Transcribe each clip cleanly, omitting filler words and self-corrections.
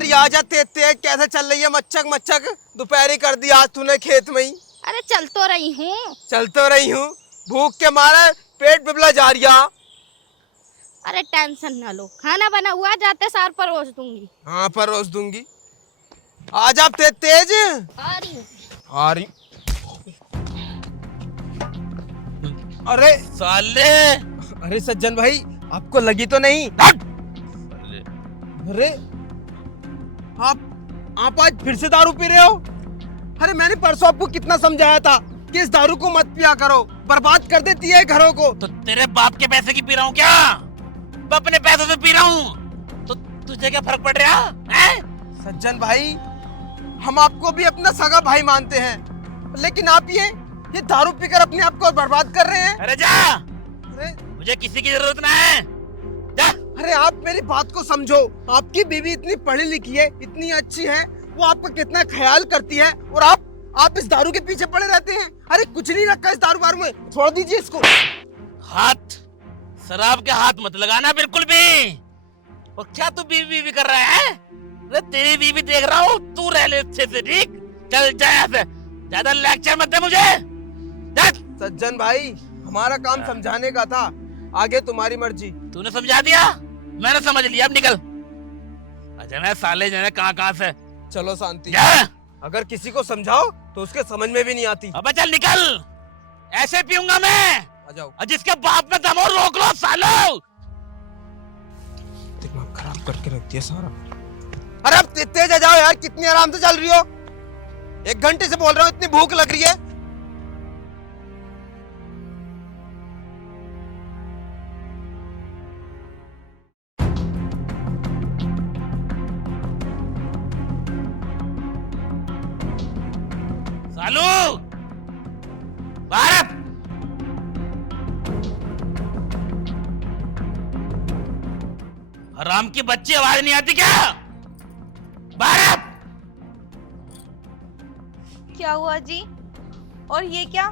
अरे आजा तेज कैसे चल रही है मच्छक मच्छक। दोपहरी कर दी आज तूने खेत में ही। अरे चल तो रही हूँ। चल तो रही हूँ, भूख के मारे पेट बिबला जा रही है। अरे टेंशन ना लो, खाना बना हुआ जाते सार परोस दूंगी। हाँ परोस दूंगी। आजा तेज। आ रही हूँ। आ रही। अरे साले, अरे सज्जन भाई आपको लगी तो नहीं? अरे आप आज फिर से दारू पी रहे हो? अरे मैंने परसों आपको कितना समझाया था कि इस दारू को मत पिया करो, बर्बाद कर देती है घरों को। तो तेरे बाप के पैसे की पी रहा हूँ क्या? मैं अपने पैसों से पी रहा हूँ, तो तुझे क्या फर्क पड़ रहा है? सज्जन भाई हम आपको भी अपना सगा भाई मानते हैं, लेकिन आप ये दारू पीकर अपने आप को बर्बाद कर रहे हैं। अरे जा, अरे मुझे किसी की जरूरत ना है, जा। अरे आप मेरी बात को समझो, आपकी बीवी इतनी पढ़ी लिखी है, इतनी अच्छी है, वो आपका कितना ख्याल करती है, और आप इस दारू के पीछे पड़े रहते हैं। अरे कुछ नहीं रखा इस दारू बारू में, छोड़ दीजिए इसको। हाथ शराब के हाथ मत लगाना बिल्कुल भी। और क्या तू बीवी बीवी कर रहा है? अरे तेरी बीवी देख रहा हूँ, तू रह ले अच्छे से, ठीक? चल जा यहाँ से, ज्यादा लेक्चर मत दे मुझे। जा। सज्जन भाई हमारा काम समझाने का था, आगे तुम्हारी मर्जी। तूने समझा दिया, मैंने समझ लिया, अब निकल। अजय साले जने कहाँ से। चलो शांति। जा। अगर किसी को समझाओ तो उसके समझ में भी नहीं आती। अबे चल निकल, ऐसे पीऊंगा मैं। आ जाओ। और जिसके बाप में दम हो रोक लो सालो। दिमाग खराब करके रख दिया सारा। अरे अब तेज आ जाओ यार, कितनी आराम से चल रही हो? 1 घंटे से बोल रहा हूँ, इतनी भूख लग रही है। सालू बाहर। हराम की बच्ची, आवाज नहीं आती क्या? बाहर। क्या हुआ जी? और ये क्या,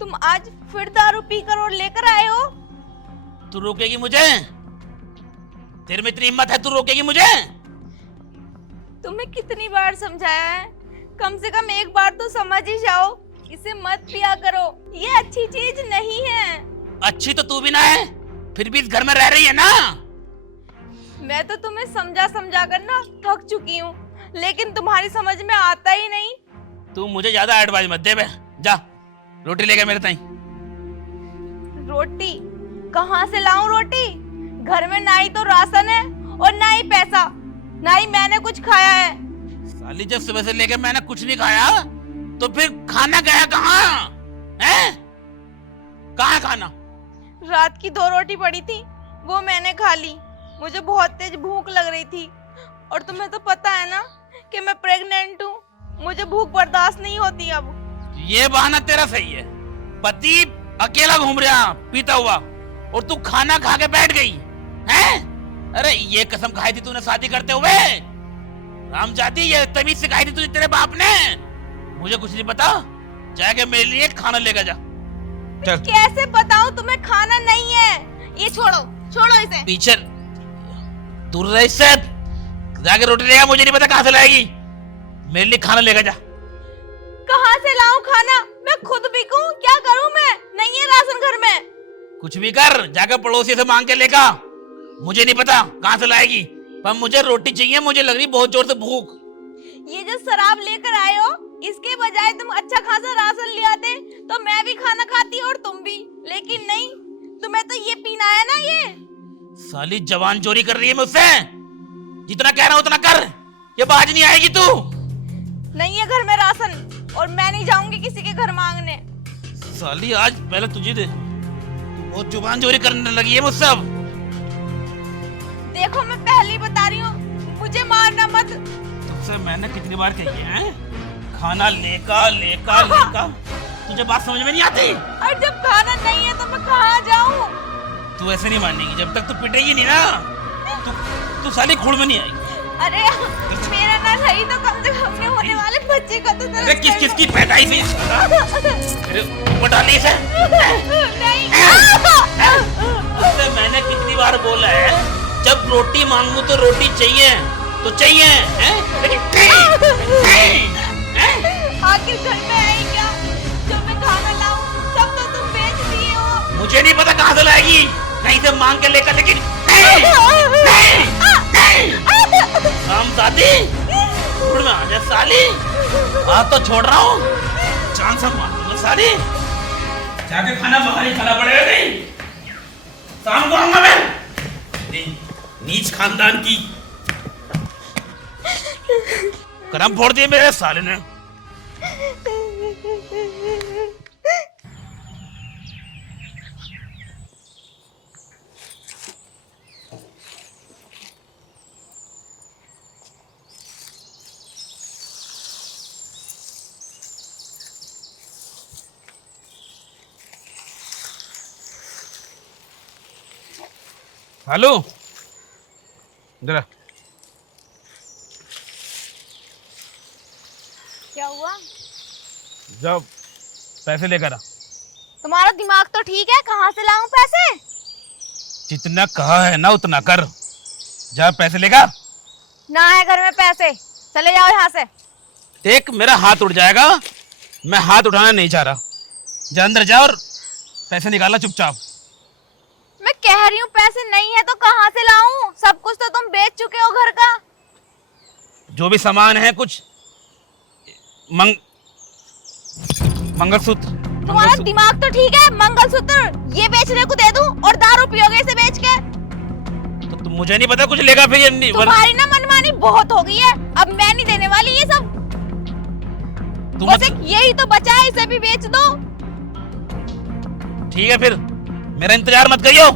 तुम आज फिर दारू पीकर और लेकर आए हो? तू रोकेगी मुझे? तेरे में इतनी हिम्मत है, तू रोकेगी मुझे? तुम्हें कितनी बार समझाया है, कम से कम एक बार तो समझ ही जाओ, इसे मत पिया करो, ये अच्छी चीज नहीं है। अच्छी तो तू भी ना है, फिर भी इस घर में रह रही है ना। मैं तो तुम्हें समझा समझा कर ना थक चुकी हूँ, लेकिन तुम्हारी समझ में आता ही नहीं। तू मुझे ज्यादा एडवाइस मत दे बे। जा रोटी लेके मेरे ताई। रोटी? कहाँ से लाऊं रोटी? घर में ना ही तो राशन है और ना ही पैसा, ना ही मैंने कुछ खाया है। साली जब सुबह से लेकर मैंने कुछ नहीं खाया, तो फिर खाना गया कहाँ है? कहाँ खाना? रात की 2 रोटी पड़ी थी, वो मैंने खा ली। मुझे बहुत तेज भूख लग रही थी, और तुम्हें तो पता है ना कि मैं प्रेग्नेंट हूँ, मुझे भूख बर्दाश्त नहीं होती अब। ये बहाना तेरा सही है, पति अकेला घूम रहा पीता हुआ, और तू खाना खा के बैठ गई है? अरे ये कसम खाई थी तूने शादी करते हुए? रामजादी, ये तमीज सिखाई थी तुझे तेरे बाप ने? मुझे कुछ नहीं पता, जाके मेरे लिए खाना लेकर जा। चल। कैसे बताऊं तुम्हें खाना नहीं है? ये छोड़ो, छोड़ो इसे। पीछे दूर रह इससे, जाके रोटी लेगा, मुझे नहीं पता कहाँ से लाएगी, मेरे लिए खाना लेकर जा। कहाँ से लाऊं खाना? मैं खुद बिकूं? क्या करूं मैं? नहीं है राशन घर में। कुछ भी कर, जाकर पड़ोसी से मांग के लेगा, मुझे नहीं पता कहाँ से लाएगी, पर मुझे रोटी चाहिए, मुझे लग रही बहुत जोर से भूख। ये जो शराब लेकर आए हो, इसके बजाय तुम अच्छा खासा राशन ले आते तो मैं भी खाना खाती और तुम भी, लेकिन नहीं, तुम्हें तो ये पीना है ना। ये साली जवान चोरी कर रही है मुझसे, जितना कह रहा हूं उतना कर, ये बाज नहीं आएगी तू। नहीं है घर में राशन, और मैं नहीं जाऊंगी किसी के घर मांगने। साली आज पहले तुझे दे, तू बहुत जुबान चोरी करने लगी है मुझसे अब। देखो मैं पहले ही बता रही हूँ, मुझे मारना मत। तुझसे मैंने कितनी बार कही है, खाना लेका लेका लेका, तुझे बात समझ में नहीं आती? और जब खाना नहीं है तो मैं कहाँ जाऊँ? तू ऐसे नहीं मानेगी, जब तक तू पिटेगी नहीं ना, तू साली खूड़ में नहीं आएगी। अरे मेरा ना सही तो कम से कम अपने होने वाले बच्चे का तो अरे किस किस की पैदाइश है? अरे ऊपर डाली से। नहीं। मैंने कितनी बार बोला है, जब रोटी मांगू तो रोटी चाहिए, तो चाहिए हैं? लेकिन नहीं। आखिर घर में है क्या? जब मैं खाना लाऊं तब तो तुम बेच दिए हो। मुझे नहीं पता कहाँ से लाएगी, कहीं से मांग के लेकर, लेकिन हम साथी उड़ में आ जा साली। आज तो छोड़ रहा हूँ, जान से मार दूंगा साली। जाके खाना बाहर ही खाना पड़ेगा। नहीं शाम को आऊंगा मैं। नीच खानदान की करम फोड़ दिए मेरे साले ने। हेलो जरा क्या हुआ? जब पैसे लेकर आ। तुम्हारा दिमाग तो ठीक है, कहाँ से लाऊं पैसे? जितना कहा है ना उतना कर। जा पैसे लेगा। ना है घर में पैसे, चले जाओ यहाँ से। देख मेरा हाथ उड़ जाएगा, मैं हाथ उठाना नहीं चाह रहा। जा अंदर जा और पैसे निकालना चुपचाप। मैं कह रही हूँ पैसे नहीं है तो कहाँ से लाऊं? सब कुछ तो तुम बेच चुके हो घर का। जो भी सामान है कुछ मंगलसूत्र। तुम्हारा दिमाग तो ठीक है, मंगलसूत्र ये बेचने को दे दूं और दारू पियोगे इसे बेच के? तो तुम मुझे नहीं पता कुछ लेगा फिर ये तुम्हारी ना मनमानी बहुत हो गई है, अब मैं नहीं देने वाली ये सब। बस एक यही तो बचा है, इसे भी बेच दो। ठीक है फिर मेरा इंतजार मत करियो।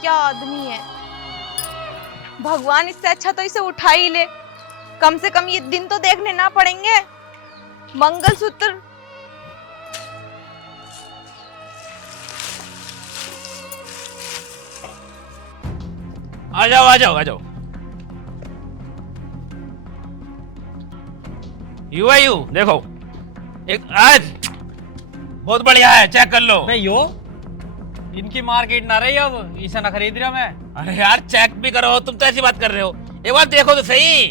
क्या आदमी है, भगवान इससे अच्छा तो इसे उठा ही ले। कम से कम ये दिन तो देखने ना पड़ेंगे। मंगलसूत्र आ जाओ आ जाओ आ जाओ। यू है यू, देखो एक आज बहुत बढ़िया है, चेक कर लो। मैं यो इनकी मार्केट ना रही, अब इसे ना खरीद रहा मैं। अरे यार चेक भी करो, तुम तो ऐसी बात कर रहे हो। एक बार देखो तो सही,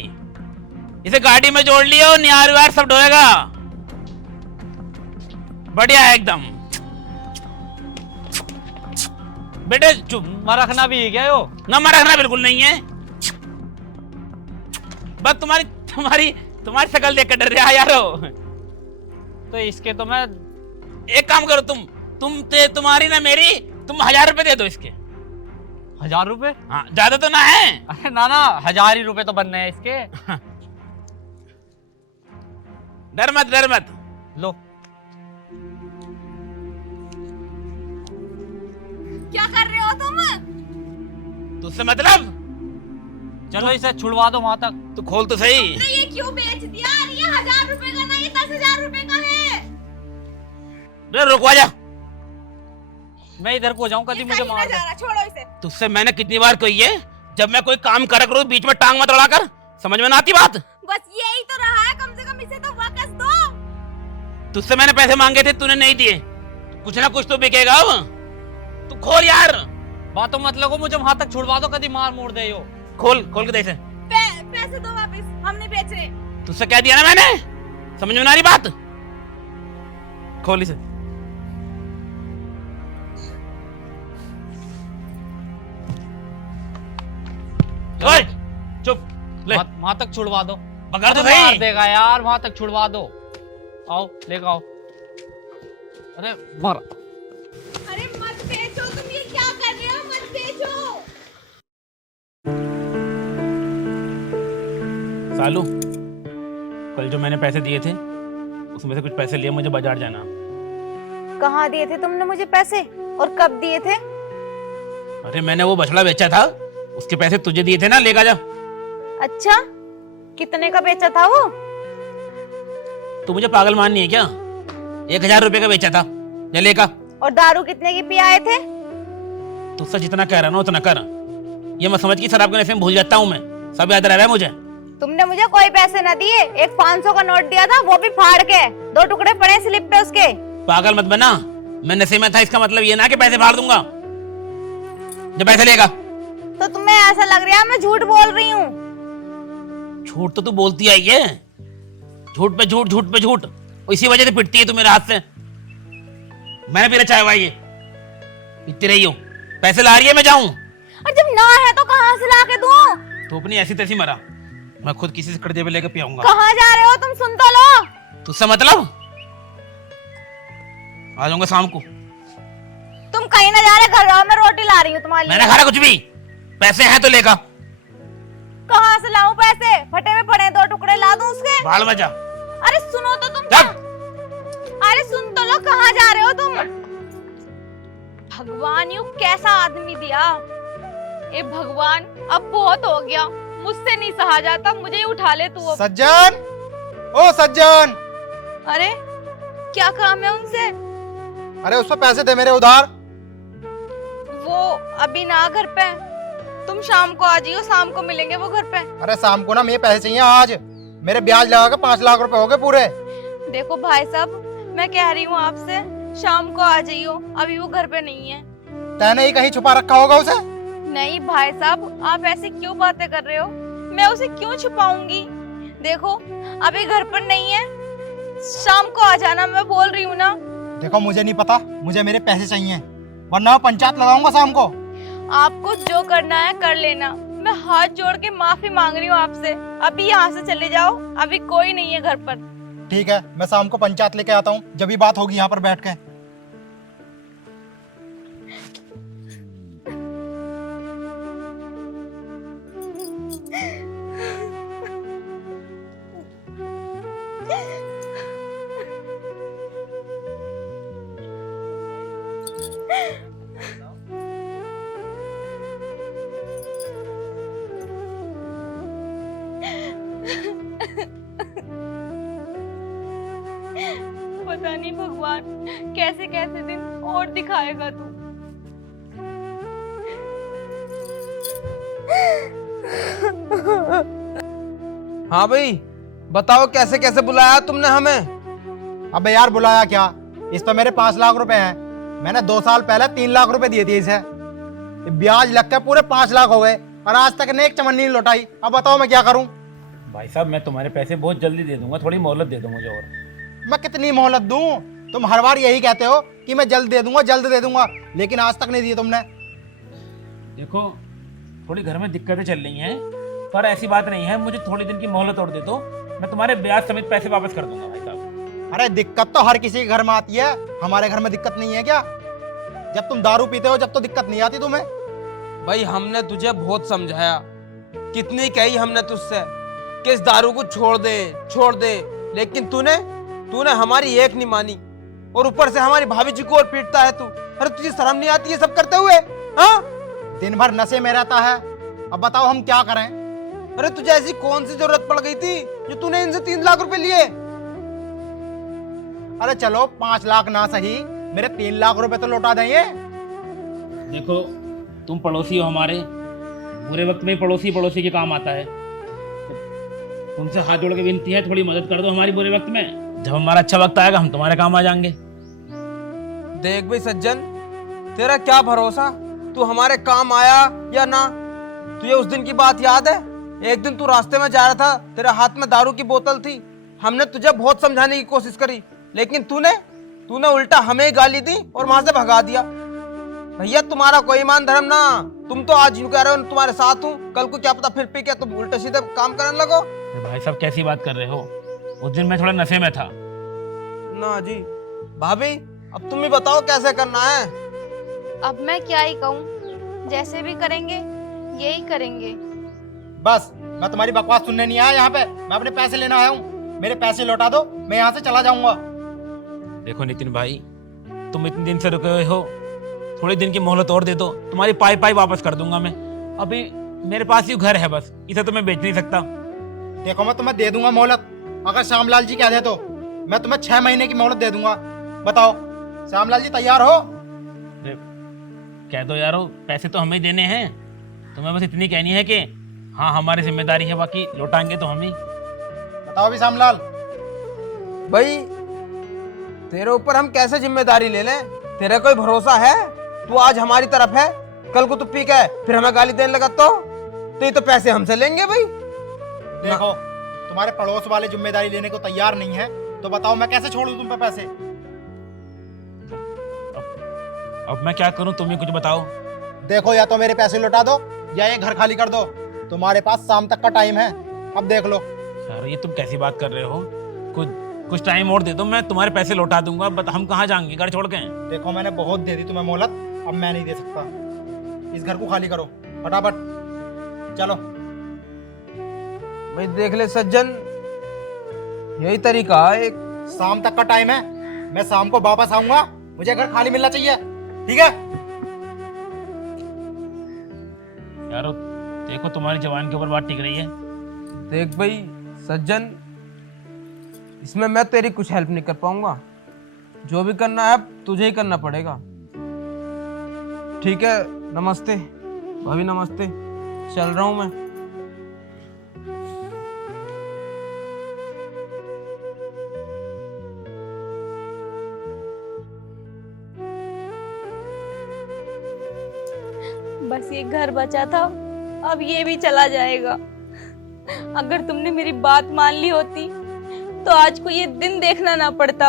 इसे गाड़ी में जोड़ लियो, नियार वार सब ढोएगा। बढ़िया है एकदम। बेटे चुप। रखना भी है क्या यो? नंबर रखना बिल्कुल नहीं है, बस तुम्हारी तुम्हारी तुम्हारी शक्ल देख कर डर रहा यारो। तो इसके तो मैं एक काम करो, तुम्हारी ना मेरी, तुम 1000 रुपए दे दो इसके। 1000 रुपए? हाँ ज्यादा तो ना है। अरे ना ना, 1000 ही रुपए तो बनने हैं इसके। डर मत डर मत। लो। क्या कर रहे हो तुम? तुझसे मतलब? चलो इसे छुड़वा दो वहां तक। तू खोल तो सही। ये क्यों बेच दिया? ये 1000 रुपए का ना, ये 10,000 रुपए का है। रुकवा जा। मैं इधर को जाऊं, कभी मुझे मार दे। छोड़ो इसे। तुझसे मैंने कितनी बार कही है, जब मैं कोई काम कर करूं बीच में टांग मत अड़ाकर। समझ में ना आती बात? बस यही तो रहा है, कम से कम इसे तो वापस दो। तुझसे मैंने पैसे मांगे थे, तूने नहीं दिए। कुछ ना कुछ तो बिकेगा अब। तू खोल यार। बातों मत लगो, मुझे वहां तक छुड़वा दो, कभी मार मोड़ दे यो। खोल खोल के देखे। पैसे दो वापस, हम नहीं बेच रहे। तुझसे कह दिया ना मैंने, समझ में ना आ रही बात? खोल इसे। ओए चुप ले। वहां तक छुड़वा दो। पकड़ तो मार सही। देगा यार, वहां तक छुड़वा दो। आओ लेकर आओ। अरे मारा। अरे मत बेचो, तुम ये क्या कर रहे हो? मत बेचो। सालू, कल जो मैंने पैसे दिए थे उसमें से कुछ पैसे लिए, मुझे बाजार जाना। कहाँ दिए थे तुमने मुझे पैसे, और कब दिए थे? अरे मैंने वो बछड़ा बेचा था, उसके पैसे तुझे दिए थे ना, लेकर जा। अच्छा, कितने का बेचा था वो? तू मुझे पागल माननी है क्या? 1000 रुपए का बेचा था, जा लेकर। और दारू कितने की पी आए थे? तुझसे जितना कह रहा ना उतना कर। ये मैं समझ की शराब के नशे में भूल जाता हूँ मैं, सब याद रह रहा है मुझे। तुमने मुझे कोई पैसे ना दिए, एक 500 का नोट दिया था, वो भी फाड़ के, 2 टुकड़े पड़े स्लिप पे उसके। पागल मत बना, मैं नशे में था इसका मतलब ये ना कि पैसे फाड़ दूंगा। जब पैसे लेगा तो तुम्हें ऐसा लग रहा है मैं झूठ बोल रही हूँ? झूठ तो तू बोलती आई है, झूठ पे झूठ, झूठ पे झूठ, और इसी वजह से पिटती है तू मेरे हाथ से। मैंने पीना चाय भाई, पीती रही हो, पैसे ला रही है, मैं जाऊं? और जब ना है तो कहाँ से ला के दूं? तू अपनी ऐसी तैसी मरा, मैं खुद किसी से कर्जे पे लेकर पियाऊंगा। कहाँ जा रहे हो तुम? सुन तो लो। तुझसे मतलब? आ जाऊंगा शाम को। तुम कहीं ना जा रहे, घर रहो, मैं रोटी ला रही हूँ तुम्हारे लिए। मैंने खाना कुछ भी, पैसे हैं तो लेगा। कहाँ से लाऊं पैसे? फटे में पड़े 2 टुकड़े ला दूं उसके? बाल बजा। अरे सुनो तो तुम। चल। अरे सुन तो लो, कहाँ जा रहे हो तुम? भगवान यू कैसा आदमी दिया। ए भगवान, अब बहुत हो गया, मुझसे नहीं सहा जाता, मुझे ही उठा ले तू अब। सज्जन, ओ सज्जन। अरे क्या काम है उनसे? अरे उसको पैसे दे मेरे उधार। वो अभी ना घर पे, तुम शाम को आ जाइयो, शाम को मिलेंगे वो घर पे। अरे शाम को ना मुझे पैसे चाहिए आज, मेरे ब्याज लगा के 5 लाख रुपए हो गए पूरे। देखो भाई साहब, मैं कह रही हूँ आपसे, शाम को आ जाइयो, अभी वो घर पे नहीं है। तैने ही कहीं छुपा रखा होगा उसे। नहीं भाई साहब, आप ऐसे क्यों बातें कर रहे हो? मैं उसे क्यों छुपाऊंगी? देखो अभी घर पर नहीं है, शाम को आ जाना, मैं बोल रही हूँ ना। देखो मुझे नहीं पता, मुझे मेरे पैसे चाहिए, वरना मैं पंचायत लगाऊंगा शाम को। आपको जो करना है कर लेना, मैं हाथ जोड़ के माफी मांग रही हूँ आपसे। अभी यहाँ से चले जाओ, अभी कोई नहीं है घर पर। ठीक है, मैं शाम को पंचायत लेके आता हूँ, जब भी बात होगी यहाँ पर बैठ के। पता नहीं भगवान कैसे कैसे दिन और दिखाएगा तू। हाँ भाई, बताओ कैसे कैसे बुलाया तुमने हमें? अबे यार बुलाया क्या, इस पर मेरे 5 लाख रुपए हैं। मैंने 2 साल पहले 3 लाख रुपए दिए थे इसे, ये ब्याज लग के पूरे 5 लाख हो गए और आज तक ने एक चमन नहीं लौटाई। अब बताओ मैं क्या करूं? भाई साहब मैं तुम्हारे पैसे बहुत जल्दी दे दूंगा, थोड़ी मोहलत दे दो मुझे। और मैं कितनी मोहलत दूं? तुम हर बार यही कहते हो कि मैं जल्द दे दूंगा, जल्द दे दूंगा, लेकिन आज तक नहीं दिए तुमने। देखो थोड़ी घर में दिक्कतें चल रही हैं, पर ऐसी बात नहीं है, मुझे थोड़ी दिन की मोहलत और दे दो, मैं तुम्हारे ब्याज समेत पैसे वापस कर दूंगा भाई साहब। अरे दिक्कत तो हर किसी के घर में आती है, हमारे घर में दिक्कत नहीं है क्या? जब तुम दारू पीते हो जब तो दिक्कत नहीं आती तुम्हें। भाई हमने तुझे बहुत समझाया, कितनी कही हमने तुझसे कि इस दारू को छोड़ दे, लेकिन तूने हमारी एक नहीं मानी, और ऊपर से हमारी भाभी जी को और पीटता है तू। अरे तुझे शर्म नहीं आती है सब करते हुए? हाँ, दिन भर नशे में रहता है, अब बताओ हम क्या करें? अरे तुझे ऐसी कौन सी जरूरत पड़ गई थी जो तूने इनसे 3 लाख रुपए लिए? अरे चलो 5 लाख ना सही, मेरे 3 लाख रुपए तो लौटा देंगे। देखो तुम पड़ोसी हो हमारे, बुरे वक्त में पड़ोसी के काम आता है, तुमसे हाथ जोड़ के विनती है थोड़ी मदद कर दो हमारी बुरे वक्त में, जब हमारा अच्छा वक्त आएगा हम तुम्हारे काम आ जाएंगे। देख भाई सज्जन, तेरा क्या भरोसा तू हमारे काम आया या ना। तुझे उस दिन की बात याद है? एक दिन तू रास्ते में जा रहा था, तेरे हाथ में दारू की बोतल थी, हमने तुझे बहुत समझाने की कोशिश करी, लेकिन तूने उल्टा हमें गाली दी और वहां से भगा दिया। भैया तुम्हारा कोई ईमान धर्म ना, तुम तो आज यूं कह रहे हो तुम्हारे साथ हूँ, कल को क्या पता फिर पी के तुम उल्टे सीधे काम करने लगो। भाई साहब कैसी बात कर रहे हो, उस दिन मैं थोड़ा नशे में था। ना जी भाभी, अब तुम ही बताओ कैसे करना है। अब मैं क्या ही कहूँ, जैसे भी करेंगे यही करेंगे। बस मैं तुम्हारी बकवास सुनने नहीं आया यहाँ पे, मैं अपने पैसे लेना आया हूँ, मेरे पैसे लौटा दो, मैं यहाँ से चला जाऊंगा। देखो नितिन भाई, तुम इतने दिन से रुके हुए हो, थोड़ी दिन की मोहलत और दे दो, तुम्हारी पाई वापस कर दूंगा मैं। अभी मेरे पास ही घर है बस, इसे तो मैं बेच नहीं सकता। देखो मैं तुम्हें दे दूंगा मोहलत, अगर श्यामलाल जी कह दे तो मैं तुम्हें 6 महीने की मोहलत दे दूंगा। बताओ श्यामलाल जी तैयार हो? कह दो यारो, पैसे तो हमें ही देने हैं, तुम्हें बस इतनी कहनी है कि हाँ हमारी जिम्मेदारी है, बाकी लौटाएंगे तो हम ही। बताओ अभी श्यामलाल। भाई तेरे ऊपर हम कैसे जिम्मेदारी ले लें? तेरा कोई भरोसा है? तू आज हमारी तरफ है, कल को तू पी के फिर हमें गाली देने लगा तो ये तो पैसे हमसे लेंगे भाई। देखो तुम्हारे पड़ोस वाले जिम्मेदारी लेने को तैयार नहीं है, तो बताओ मैं कैसे छोड़ दूं तुम पे पैसे? अब मैं क्या करूं, तुम ही कुछ बताओ। देखो या तो मेरे पैसे लौटा दो या ये घर खाली कर दो। तुम्हारे पास शाम तक का टाइम है, अब देख लो। यार ये तुम कैसी बात कर रहे हो? कुछ टाइम और दे दो, मैं तुम्हारे पैसे लौटा दूंगा। बट हम कहाँ जाएंगे घर छोड़ के? देखो मैंने बहुत दे दी तुम्हें मोहलत, अब मैं नहीं दे सकता। इस घर को खाली करो फटाफट, चलो। भाई देख ले सज्जन, यही तरीका है एक। शाम तक का टाइम है, मैं शाम को वापस आऊंगा, मुझे घर खाली मिलना चाहिए, ठीक है? यार देखो तुम्हारी जवान के ऊपर बात टिक रही है। देख भाई सज्जन, इसमें मैं तेरी कुछ हेल्प नहीं कर पाऊंगा। जो भी करना है अब तुझे ही करना पड़ेगा। ठीक है, नमस्ते भाभी, नमस्ते, चल रहा हूं मैं। बस ये घर बचा था, अब ये भी चला जाएगा। अगर तुमने मेरी बात मान ली होती तो आज को ये दिन देखना ना पड़ता।